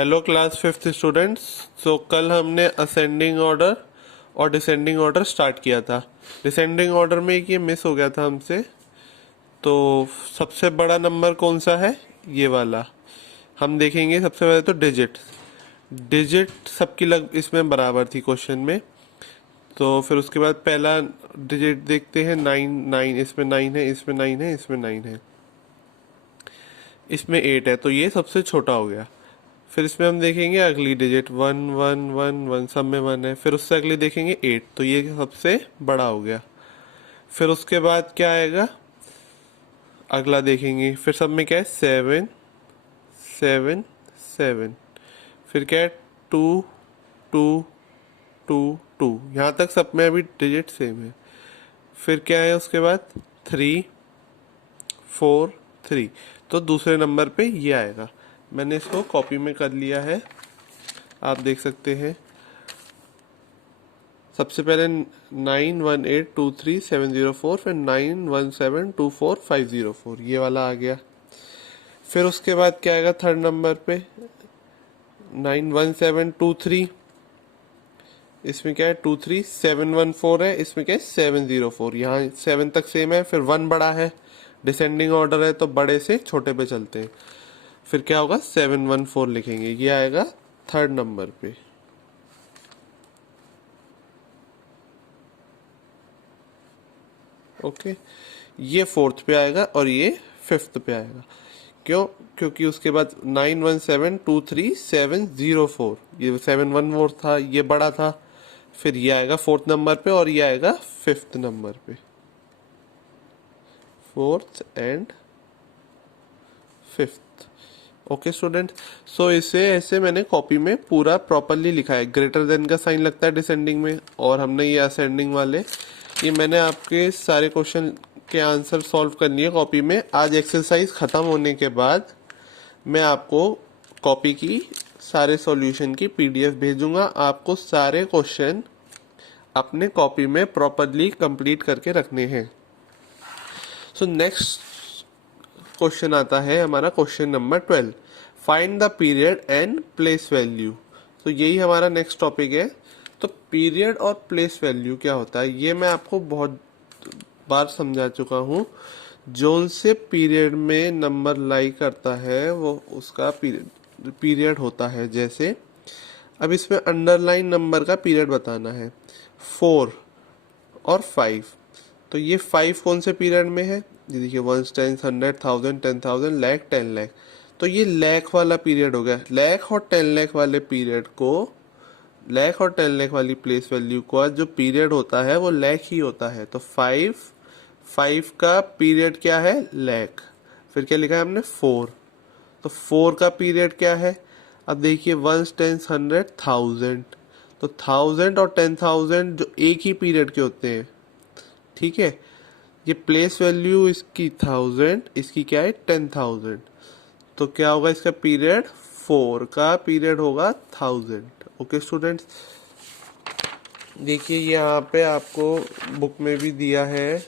Hello class fifth students. So कल हमने ascending order और डिसेंडिंग ऑर्डर स्टार्ट किया था। डिसेंडिंग ऑर्डर में ये मिस हो गया था हमसे। तो सबसे बड़ा नंबर कौन सा है, ये वाला। हम देखेंगे सबसे पहले तो डिजिट डिजिट सबकी लग इसमें बराबर थी क्वेश्चन में। तो फिर उसके बाद पहला डिजिट देखते हैं, नाइन। नाइन इसमें नाइन है, इसमें नाइन है, इसमें नाइन है, इसमें एट है, तो ये सबसे छोटा हो गया। फिर इसमें हम देखेंगे अगली digit, one one one one, सब में वन है। फिर उससे अगली देखेंगे एट, तो ये सबसे बड़ा हो गया। फिर उसके बाद क्या आएगा, अगला देखेंगे, फिर सब में क्या है, सेवन सेवन सेवन। फिर क्या है, टू टू टू टू, यहाँ तक सब में अभी डिजिट सेम है। फिर क्या है उसके बाद, थ्री फोर थ्री, तो दूसरे नंबर पे ये आएगा। मैंने इसको कॉपी में कर लिया है, आप देख सकते हैं। सबसे पहले 91823704, फिर 91724504, ये वाला आ गया। फिर उसके बाद क्या आएगा थर्ड नंबर पे, 91723, इसमें क्या है 23714 है, इसमें क्या है 704। यहाँ 7 तक सेम है, फिर 1 बड़ा है, डिसेंडिंग ऑर्डर है तो बड़े से छोटे पे चलते हैं। फिर क्या होगा, 714 लिखेंगे, ये आएगा थर्ड नंबर पे। ओके, ये फोर्थ पे आएगा और ये फिफ्थ पे आएगा। क्यों? क्योंकि उसके बाद 91723704, ये 714 था, ये बड़ा था। फिर ये आएगा फोर्थ नंबर पे और ये आएगा फिफ्थ नंबर पे, fourth and fifth. Okay student, so इसे ऐसे मैंने कॉपी में पूरा प्रॉपरली लिखा है। ग्रेटर देन का साइन लगता है डिसेंडिंग में, और हमने ये असेंडिंग वाले, ये मैंने आपके सारे क्वेश्चन के आंसर सॉल्व कर लिए कॉपी में। आज एक्सरसाइज खत्म होने के बाद मैं आपको कॉपी की सारे सॉल्यूशन की पीडीएफ भेजूंगा। आपको सारे क्वेश्चन अपने कॉपी में प्रॉपरली कंप्लीट करके रखने हैं। सो नेक्स्ट क्वेश्चन आता है हमारा, question number 12, find the period and place value. तो यही हमारा नेक्स्ट टॉपिक है। तो पीरियड और प्लेस वैल्यू क्या होता है, ये मैं आपको बहुत बार समझा चुका हूँ। जोन से पीरियड में नंबर लाई करता है वो उसका पीरियड होता है। जैसे अब इसमें अंडरलाइन नंबर का पीरियड बताना है, 4 और 5। तो ये 5 कौन से पीरियड में है, ये देखिए, 1 10 100 1000 10,000 लाख 10 लाख। तो ये लाख वाला पीरियड हो गया। लाख और 10 लाख वाले पीरियड को, लाख और 10 लाख वाली प्लेस वैल्यू का जो पीरियड होता है वो लाख ही होता है। तो 5 का पीरियड क्या है, लाख। फिर क्या लिखा है हमने, 4। तो 4 का पीरियड क्या है, अब देखिए, 1 10 100 1000। तो 1000 और 10,000 जो एक ही पीरियड के होते हैं, ठीक है। ये प्लेस वैल्यू इसकी 1000, इसकी क्या है 10,000। तो क्या होगा इसका पीरियड, 4 का पीरियड होगा 1000। ओके स्टूडेंट्स, देखिए यहाँ पे आपको बुक में भी दिया है,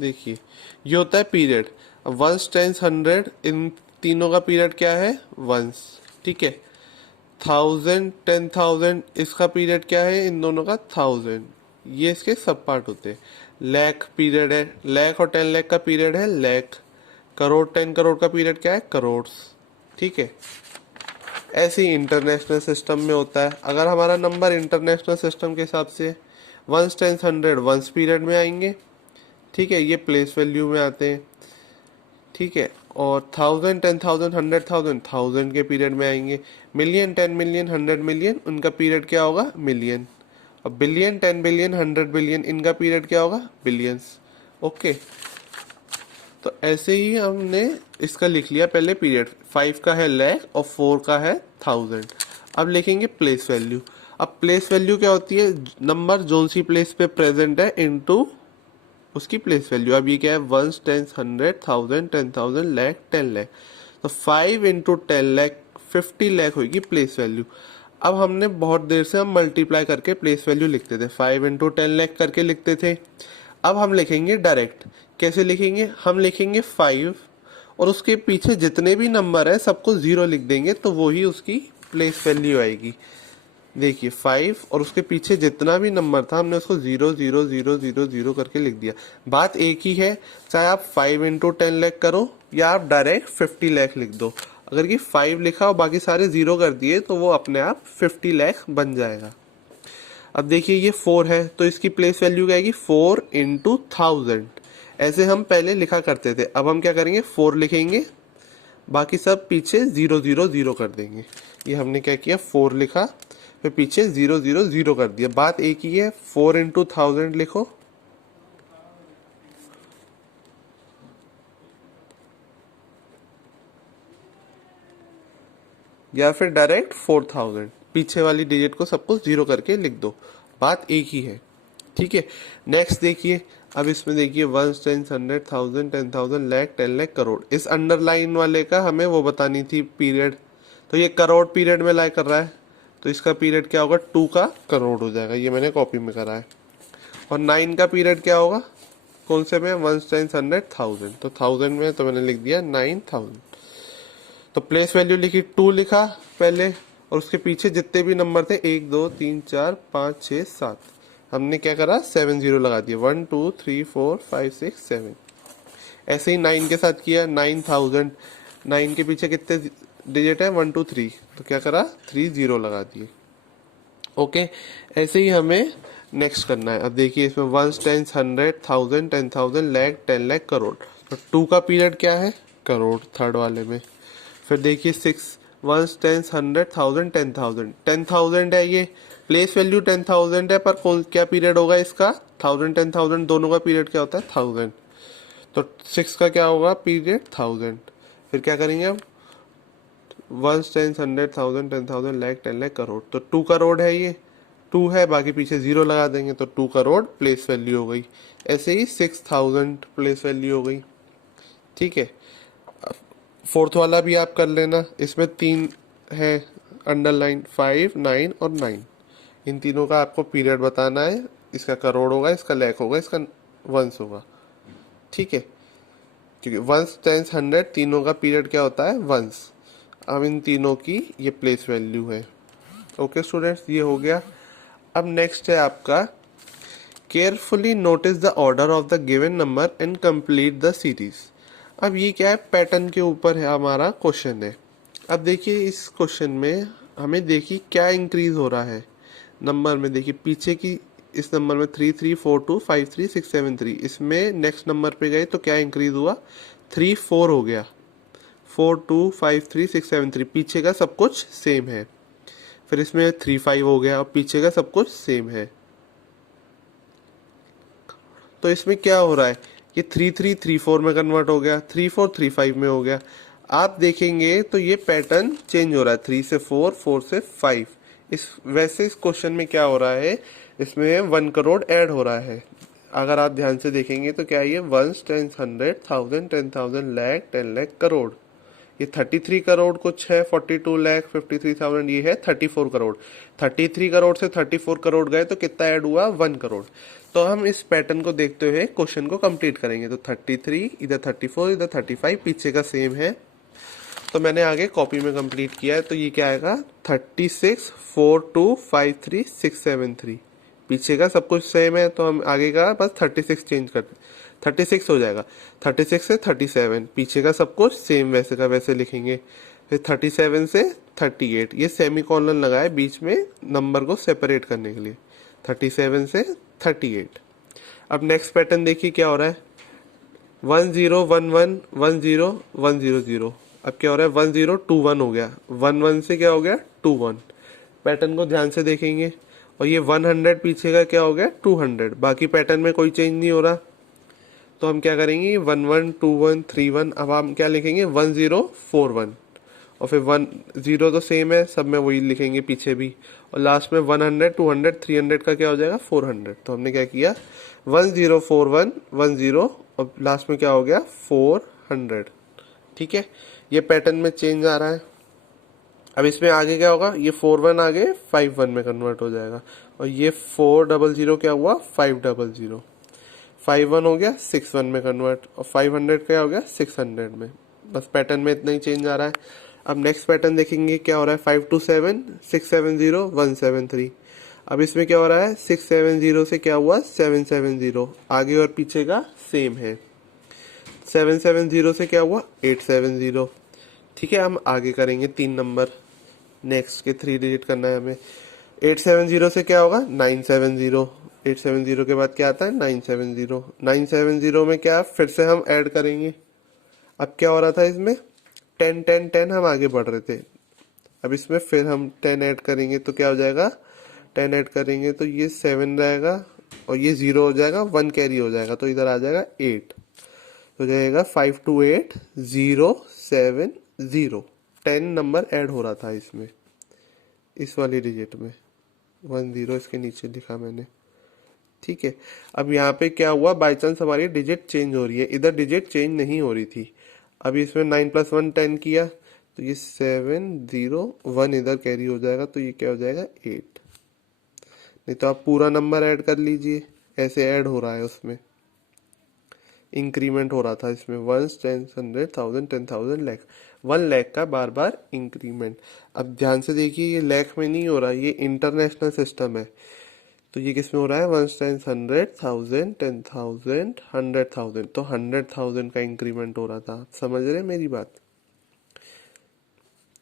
देखिए ये होता है पीरियड। 1 10 100, इन तीनों का पीरियड क्या है, 1, ठीक है। 1000 10,000, इसका पीरियड क्या है, इन दोनों का 1000। ये इसके सब पार्ट होते हैं। लाख पीरियड है, लाख और 10 लाख का पीरियड है लाख। करोड़ 10 करोड़ का पीरियड क्या है, करोड़, ठीक है। ऐसे ही इंटरनेशनल सिस्टम में होता है। अगर हमारा नंबर इंटरनेशनल सिस्टम के हिसाब से 1 10 100 वंस पीरियड में आएंगे, ठीक है, ये प्लेस वैल्यू में आते हैं, ठीक है। और 1000 10,000 100,000 1000 के पीरियड में आएंगे। मिलियन 10 मिलियन 100 मिलियन, उनका पीरियड क्या होगा, मिलियन। और बिलियन 10 बिलियन 100 बिलियन, इनका पीरियड क्या होगा, बिलियंस। ओके, तो ऐसे ही हमने इसका लिख लिया पहले पीरियड। 5 का है लाख और 4 का है 1000। अब लिखेंगे प्लेस वैल्यू। अब प्लेस वैल्यू क्या होती है, नंबर जोन सी प्लेस पे प्रेजेंट है इनटू उसकी प्लेस वैल्यू। अब ये क्या है, 1 10 100 1000 10,000 लाख 10 लाख। तो 5 इंटू 10 लाख 50 लाख होगी प्लेस वैल्यू। अब हमने बहुत देर से हम मल्टीप्लाई करके प्लेस वैल्यू लिखते थे, 5 इंटू 10 लाख करके लिखते थे। अब हम लिखेंगे डायरेक्ट। कैसे लिखेंगे, हम लिखेंगे 5 और उसके पीछे जितने भी नंबर है सबको 0 लिख देंगे तो वो ही उसकी प्लेस वैल्यू आएगी। देखिए 5 और उसके पीछे जितना भी नंबर था हमने उसको 0 0 0 0 0 करके लिख दिया। बात एक ही है, चाहे आप 5 इंटू 10 लाख करो या आप डायरेक्ट 50 लाख लिख दो। अगर ये 5 लिखा और बाकी सारे 0 कर दिए तो वो अपने आप 50 लाख बन जाएगा। अब देखिए ये 4 है तो इसकी प्लेस वैल्यू क्या आएगी, 4 इंटू 1000। ऐसे हम पहले लिखा करते थे। अब हम क्या करेंगे, 4 लिखेंगे, बाकी सब पीछे 0 0 0 कर देंगे। ये हमने क्या किया, 4 लिखा फिर पीछे 0 0 0 कर दिया। बात एक ही है, 4 इंटू 1000 लिखो, या फिर डायरेक्ट 4000 पीछे वाली डिजिट को सबको 0 करके लिख दो। बात एक ही है, ठीक है। नेक्स्ट देखिए, अब इसमें देखिए 1 10 100 1000 10,000 लाख 10 लाख करोड़। इस अंडरलाइन वाले का हमें वो बतानी थी पीरियड, तो ये करोड़ पीरियड में लाई कर रहा है तो इसका पीरियड क्या होगा, 2 का करोड़ हो जाएगा। ये मैंने कॉपी में करा है। और 9 का पीरियड क्या होगा, कौन से में, 1 10 100 1000, तो 1000 में तो मैंने लिख दिया 9000। तो प्लेस वैल्यू लिखी, 2 लिखा पहले और उसके पीछे जितने भी नंबर थे 1 2 3 4 5 6 7, हमने क्या करा, 7 0 लगा दिया, 1 2 3 4 5 6 7। ऐसे ही 9 के साथ किया, 9000, 9 के पीछे कितने डिजिट है, 1 2 3, तो क्या करा, 3 0 लगा दिए। ओके, ऐसे ही हमें नेक्स्ट करना है। अब देखिए इसमें 1 10 100 1000 10,000 लाख 10 लाख करोड़, तो 2 का पीरियड क्या है, करोड़ थर्ड वाले में। फिर देखिए 6 1 10 100 1000 10,000 10,000 है, ये प्लेस वैल्यू 10,000 है, पर कौन क्या पीरियड होगा इसका, 1000 10,000 दोनों का पीरियड क्या होता है, 1000। तो 6 का क्या होगा पीरियड, 1000। फिर क्या करेंगे अब, 1 10 100 1000 10,000 लाख 10 लाख करोड़, तो 2 करोड़ है, ये 2 है, बाकी पीछे 0 लगा देंगे तो 2 करोड़ प्लेस वैल्यू हो गई। ऐसे ही 6000 प्लेस वैल्यू हो गई, ठीक है। फोर्थ वाला भी आप कर लेना, इसमें 3 है अंडरलाइन, 5 9 और 9। इन तीनों का आपको पीरियड बताना है, इसका करोड़ होगा, इसका लाख होगा, इसका वंस होगा, ठीक है। क्योंकि 1 10 100 तीनों का पीरियड क्या होता है, वंस। अब इन तीनों की ये प्लेस वैल्यू है। ओके स्टूडेंट्स, ये हो गया। अब नेक्स्ट है आपका, carefully notice the order of the given number and complete the series. अब ये क्या है, पैटर्न के ऊपर है हमारा क्वेश्चन है। अब देखिए इस क्वेश्चन में हमें देखिए क्या इंक्रीज हो रहा है नंबर में। देखिए पीछे की इस नंबर में 3 3 4 2 5 3 6 7 3, इसमें नेक्स्ट नंबर पे गए तो क्या इंक्रीज हुआ, 3 4 हो गया, 4 2 5 3 6 7 3, पीछे का सब कुछ सेम है। फिर इसमें 3 5 हो गया और पीछे का सब कुछ सेम है। तो इसमें क्या हो रहा है, ये 3 3 3 4 में कन्वर्ट हो गया, 3 4 3 5 में हो गया। आप देखेंगे तो ये पैटर्न चेंज हो रहा है, 3 से 4 4 से 5। वैसे इस क्वेश्चन में क्या हो रहा है, इसमें 1 करोड़ ऐड हो रहा है। अगर आप ध्यान से देखेंगे तो क्या ये 1 10 100 1000 10,000 लाख 10 लाख करोड़, ये 33 करोड़ कुछ है, 42 लाख 53,000, ये है 34 करोड़। 33 करोड़ से 34 करोड़ गए तो कितना ऐड हुआ, 1 करोड़। तो हम इस पैटर्न को देखते हुए क्वेश्चन को कंप्लीट करेंगे। तो 33 इधर 34 इधर 35, पीछे का सेम है तो मैंने आगे कॉपी में कंप्लीट किया है। तो ये क्या आएगा, 36 4 2 5 3 6 7 3, पीछे का सब कुछ सेम है तो हम आगे का बस 36 चेंज करते, 36 हो जाएगा। 36 से 37, पीछे का सब कुछ सेम वैसे का वैसे लिखेंगे। फिर 37 से 38, ये सेमी कॉलन लगा है बीच में नंबर को सेपरेट करने के लिए, 37 से 38। अब नेक्स्ट पैटर्न देखिए क्या हो रहा है, 1 0 1 1 1 0 1 0 0। अब क्या हो रहा है, 1 0 2 1 हो गया, 1 1 से क्या हो गया 2 1। पैटर्न को ध्यान से देखेंगे और ये 100 पीछे का क्या हो गया 200, बाकी पैटर्न में कोई चेंज नहीं हो रहा। तो हम क्या करेंगे, 1 1 2 1 3 1, अब हम क्या लिखेंगे 1 0 4 1, और फिर 1 0 तो सेम है सब में, वही लिखेंगे पीछे भी। और लास्ट में 100 200 300 का क्या हो जाएगा 400। तो हमने क्या किया, 1 0 4 1 1 0 और लास्ट में क्या हो गया 400, ठीक है। ये पैटर्न में चेंज आ रहा है। अब इसमें आगे क्या होगा, ये 4 1 आगे 5 1 में कन्वर्ट हो जाएगा, और ये 4 0 0 क्या हुआ 5 0 0, 5 1 हो गया 6 1 में कन्वर्ट, और 500 क्या हो गया 600 में। बस पैटर्न में इतना ही चेंज आ रहा है। अब नेक्स्ट पैटर्न देखेंगे क्या हो रहा है, 527 670 173। अब इसमें क्या हो रहा है, 670 से क्या हुआ 770, आगे और पीछे का सेम है। 770 से क्या हुआ 870। ठीक है, हम आगे करेंगे 3 नंबर, नेक्स्ट के 3 डिजिट करना है हमें। 870 से क्या होगा 970, 870 के बाद क्या आता है 970, 970 में क्या फिर से हम ऐड करेंगे। अब क्या हो रहा था इसमें 10 10 10 हम आगे बढ़ रहे थे, अब इसमें फिर हम 10 ऐड करेंगे तो क्या हो जाएगा, 10 ऐड करेंगे तो ये 7 रहेगा और ये 0 हो जाएगा, 1 कैरी हो जाएगा तो इधर आ जाएगा 8, तो जाएगा 528 0 7 0। 10 नंबर ऐड हो रहा था इसमें, इस वाली डिजिट में 1 0 इसके नीचे लिखा मैंने। ठीक है, अब यहाँ पे क्या हुआ, बाई चांस हमारी डिजिट चेंज हो रही है, इधर डिजिट चेंज नहीं हो रही थी। अब इसमें 9 + 1 10 किया तो ये 7 0 1 इधर कैरी हो जाएगा तो ये क्या हो जाएगा 8। नहीं तो आप पूरा नंबर ऐड कर लीजिए, ऐसे ऐड हो रहा है, उसमें इंक्रीमेंट हो रहा था इसमें 1 10 100 1000 10,000 लाख, 1 लाख का बार बार इंक्रीमेंट। अब ध्यान से देखिए, ये लाख में नहीं हो रहा, ये इंटरनेशनल सिस्टम है, तो ये किस में हो रहा है 1 10 100 1000 10,000 100,000, तो 100,000 का इंक्रीमेंट हो रहा था। आप समझ रहे हैं मेरी बात?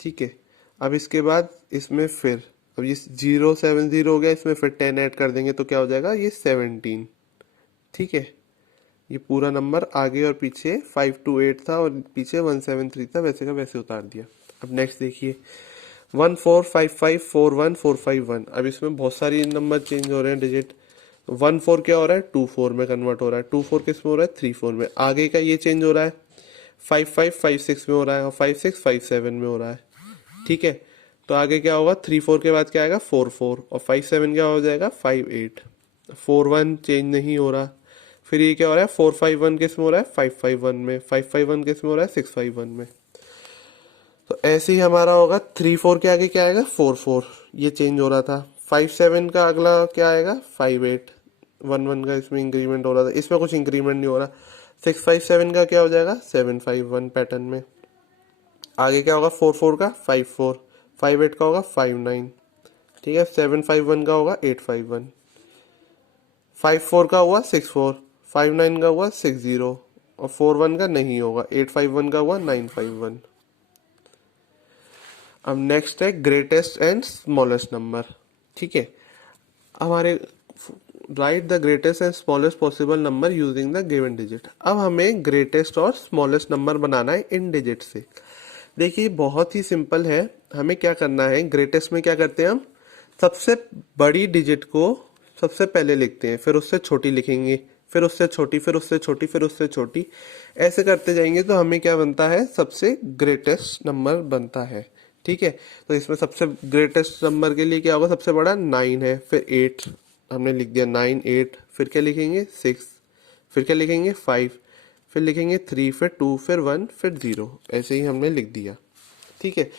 ठीक है, अब इसके बाद इसमें फिर अब ये 070 हो गया, इसमें फिर 10 ऐड कर देंगे तो क्या हो जाएगा ये 17। ठीक है, ये पूरा नंबर आगे और पीछे 528 था और पीछे 173 था, वैसे का वैसे उतार दिया। अब नेक्स्ट देखिए 145541451। अब इसमें बहुत सारी नंबर चेंज हो रहे हैं डिजिट। 14 क्या हो रहा है 24 में कन्वर्ट हो रहा है, 24 किस में हो रहा है 34 में, आगे का ये चेंज हो रहा है 5556 में हो रहा है और 5657 में हो रहा है। ठीक है, तो आगे क्या होगा 34 के बाद क्या आएगा 44 और 57 क्या हो जाएगा 58। 41 चेंज नहीं हो रहा, फिर ये क्या हो रहा है 451 किस में हो रहा है 551 में, 551 किस में हो रहा है 651 में। तो ऐसे ही हमारा होगा 34 के आगे क्या आएगा 44, ये चेंज हो रहा था। 57 का अगला क्या आएगा 58, 11 का इसमें इंक्रीमेंट हो रहा था, इसमें कुछ इंक्रीमेंट नहीं हो रहा। 657 का क्या हो जाएगा 751 पैटर्न में, आगे क्या होगा 44 का 54, 58 का होगा 59। ठीक है, 751 का होगा 851, 54 का हुआ 64, 59 का हुआ 60 और 41 का नहीं होगा, 851 का हुआ 951। अब नेक्स्ट है ग्रेटेस्ट एंड स्मॉलेस्ट नंबर। ठीक है, हमारे right the greatest and smallest possible number using the given digit. अब हमें ग्रेटेस्ट और स्मॉलेस्ट नंबर बनाना है इन डिजिट से। देखिए बहुत ही सिंपल है, हमें क्या करना है, ग्रेटेस्ट में क्या करते हैं हम सबसे बड़ी डिजिट को सबसे पहले लिखते हैं, फिर उससे छोटी लिखेंगे, फिर उससे छोटी, फिर उससे छोटी, फिर उससे छोटी, ऐसे करते जाएंगे तो हमें क्या बनता है सबसे ग्रेटेस्ट नंबर बनता है। ठीक है, तो इसमें सबसे ग्रेटेस्ट नंबर के लिए क्या होगा, सबसे बड़ा 9 है, फिर 8 हमने लिख दिया 9 8, फिर क्या लिखेंगे 6, फिर क्या लिखेंगे 5, फिर लिखेंगे 3, फिर 2, फिर 1, फिर 0, ऐसे ही हमने लिख दिया। ठीक है,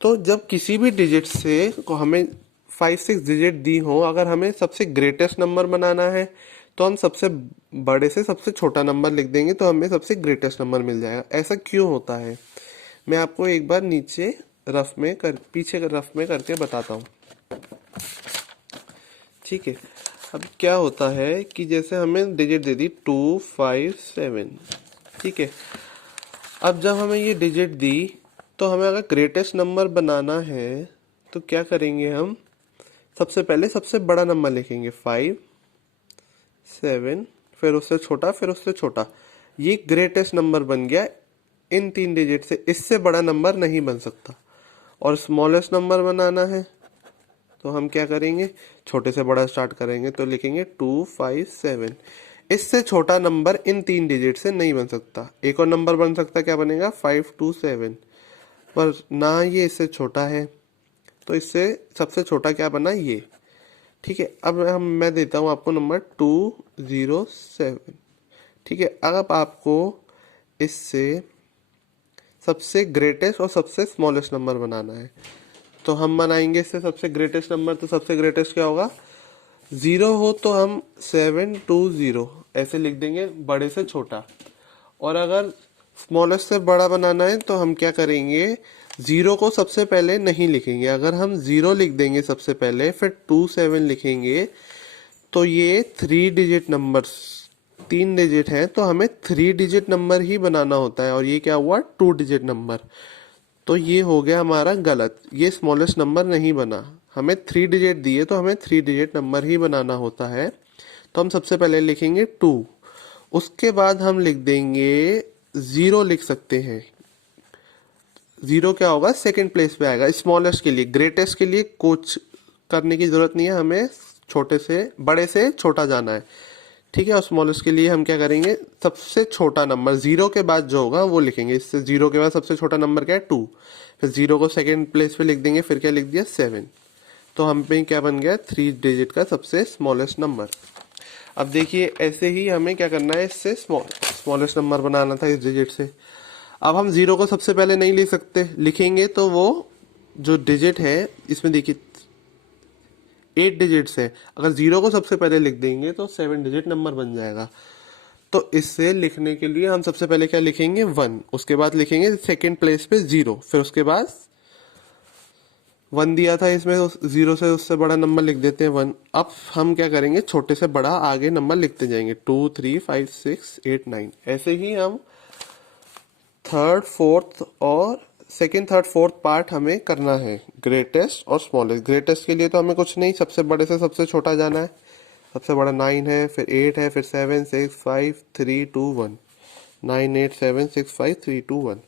तो जब किसी भी डिजिट से को हमें 5 6 डिजिट दी हो, अगर हमें सबसे ग्रेटेस्ट नंबर बनाना है तो हम सबसे बड़े से सबसे छोटा नंबर लिख देंगे तो हमें सबसे ग्रेटेस्ट नंबर मिल जाएगा। ऐसा क्यों होता है मैं आपको एक बार नीचे रफ में पीछे रफ में करके बताता हूँ। ठीक है, अब क्या होता है कि जैसे हमें डिजिट दे दी 2 5 7। ठीक है, अब जब हमें ये डिजिट दी तो हमें अगर ग्रेटेस्ट नंबर बनाना है तो क्या करेंगे, हम सबसे पहले सबसे बड़ा नंबर लिखेंगे 5 7, फिर उससे छोटा, फिर उससे छोटा, ये ग्रेटेस्ट नंबर बन गया इन 3 डिजिट से, इससे बड़ा नंबर नहीं बन सकता। और स्मॉलेस्ट नंबर बनाना है तो हम क्या करेंगे, छोटे से बड़ा स्टार्ट करेंगे तो लिखेंगे 2 5 7, इससे छोटा नंबर इन 3 डिजिट से नहीं बन सकता। एक और नंबर बन सकता, क्या बनेगा 5 2 7, पर ना ये इससे छोटा है तो इससे सबसे छोटा क्या बना ये। ठीक है, अब मैं देता हूँ आपको नंबर 207। ठीक है, अब आपको इससे सबसे ग्रेटेस्ट और सबसे स्मॉलेस्ट नंबर बनाना है तो हम बनाएंगे इससे सबसे ग्रेटेस्ट नंबर। तो सबसे ग्रेटेस्ट क्या होगा, 0 हो तो हम 7 2 0 ऐसे लिख देंगे, बड़े से छोटा, और अगर स्मॉलेस्ट से बड़ा बनाना है तो हम क्या करेंगे, जीरो को सबसे पहले नहीं लिखेंगे। अगर हम जीरो लिख देंगे सबसे पहले फिर 27 लिखेंगे तो ये 3 डिजिट नंबर, 3 डिजिट है तो हमें 3 डिजिट नंबर ही बनाना होता है, और ये क्या हुआ 2 डिजिट नंबर। तो ये हो गया हमारा गलत, ये स्मॉलेस्ट नंबर नहीं बना। हमें 3 डिजिट दिए तो हमें 3 डिजिट नंबर ही बनाना होता है। तो हम सबसे पहले लिखेंगे 2, उसके बाद हम लिख देंगे जीरो, लिख सकते हैं जीरो क्या होगा सेकंड प्लेस पे आएगा स्मॉलेस्ट के लिए। ग्रेटेस्ट के लिए कुछ करने की जरूरत नहीं है, हमें छोटे से बड़े से छोटा जाना है, ठीक है। और स्मॉलेस्ट के लिए हम क्या करेंगे, सबसे छोटा नंबर जीरो के बाद जो होगा वो लिखेंगे। इससे जीरो के बाद सबसे छोटा नंबर क्या है 2, फिर जीरो को सेकंड प्लेस पे लिख देंगे, फिर क्या लिख दिया 7। तो हम पे क्या बन गया 3 डिजिट का सबसे स्मॉलेस्ट नंबर। अब देखिए ऐसे ही हमें क्या करना है, इससे स्मॉलेस्ट नंबर बनाना था इस डिजिट से। अब हम जीरो को सबसे पहले नहीं लिख सकते, लिखेंगे तो वो जो डिजिट है इसमें देखिए 8 डिजिट्स है, अगर जीरो को सबसे पहले लिख देंगे तो 7 डिजिट नंबर बन जाएगा। तो इससे लिखने के लिए हम सबसे पहले क्या लिखेंगे 1, उसके बाद लिखेंगे सेकेंड प्लेस पे जीरो, फिर उसके बाद 1 दिया था इसमें, जीरो से उससे बड़ा नंबर लिख देते हैं 1। अब हम क्या करेंगे, छोटे से बड़ा आगे नंबर लिखते जाएंगे 2 3 5 6 8 9। ऐसे ही हम थर्ड फोर्थ और सेकेंड थर्ड फोर्थ पार्ट हमें करना है, ग्रेटेस्ट और स्मॉलेस्ट। ग्रेटेस्ट के लिए तो हमें कुछ नहीं, सबसे बड़े से सबसे छोटा जाना है। सबसे बड़ा 9 है, फिर 8 है, फिर 7 6 5 3 2 1, 9 8 7 6 5 3 2 1।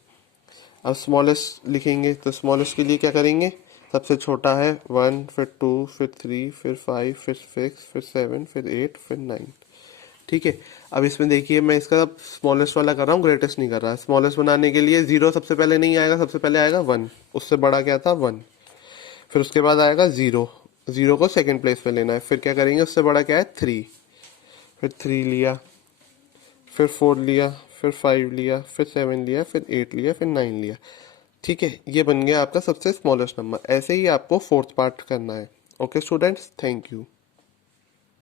अब स्मॉलेस्ट लिखेंगे तो स्मॉलेस्ट के लिए क्या करेंगे, सबसे छोटा है 1, फिर 2, फिर 3, फिर 5, फिर 6, फिर 7, फिर 8, फिर 9, ठीक है। अब इसमें देखिए मैं इसका स्मॉलेस्ट वाला कर रहा हूँ, ग्रेटेस्ट नहीं कर रहा। स्मॉलेस्ट बनाने के लिए जीरो सबसे पहले नहीं आएगा, सबसे पहले आएगा 1, उससे बड़ा क्या था 1, फिर उसके बाद आएगा जीरो, जीरो को सेकंड प्लेस पे लेना है, फिर क्या करेंगे उससे बड़ा क्या है 3, फिर 3 लिया, फिर 4 लिया, फिर 5 लिया, फिर 7 लिया, फिर 8 लिया, फिर 9 लिया, ठीक है। ये बन गया आपका सबसे स्मॉलेस्ट नंबर। ऐसे ही आपको फोर्थ पार्ट करना है। Okay students, thank you.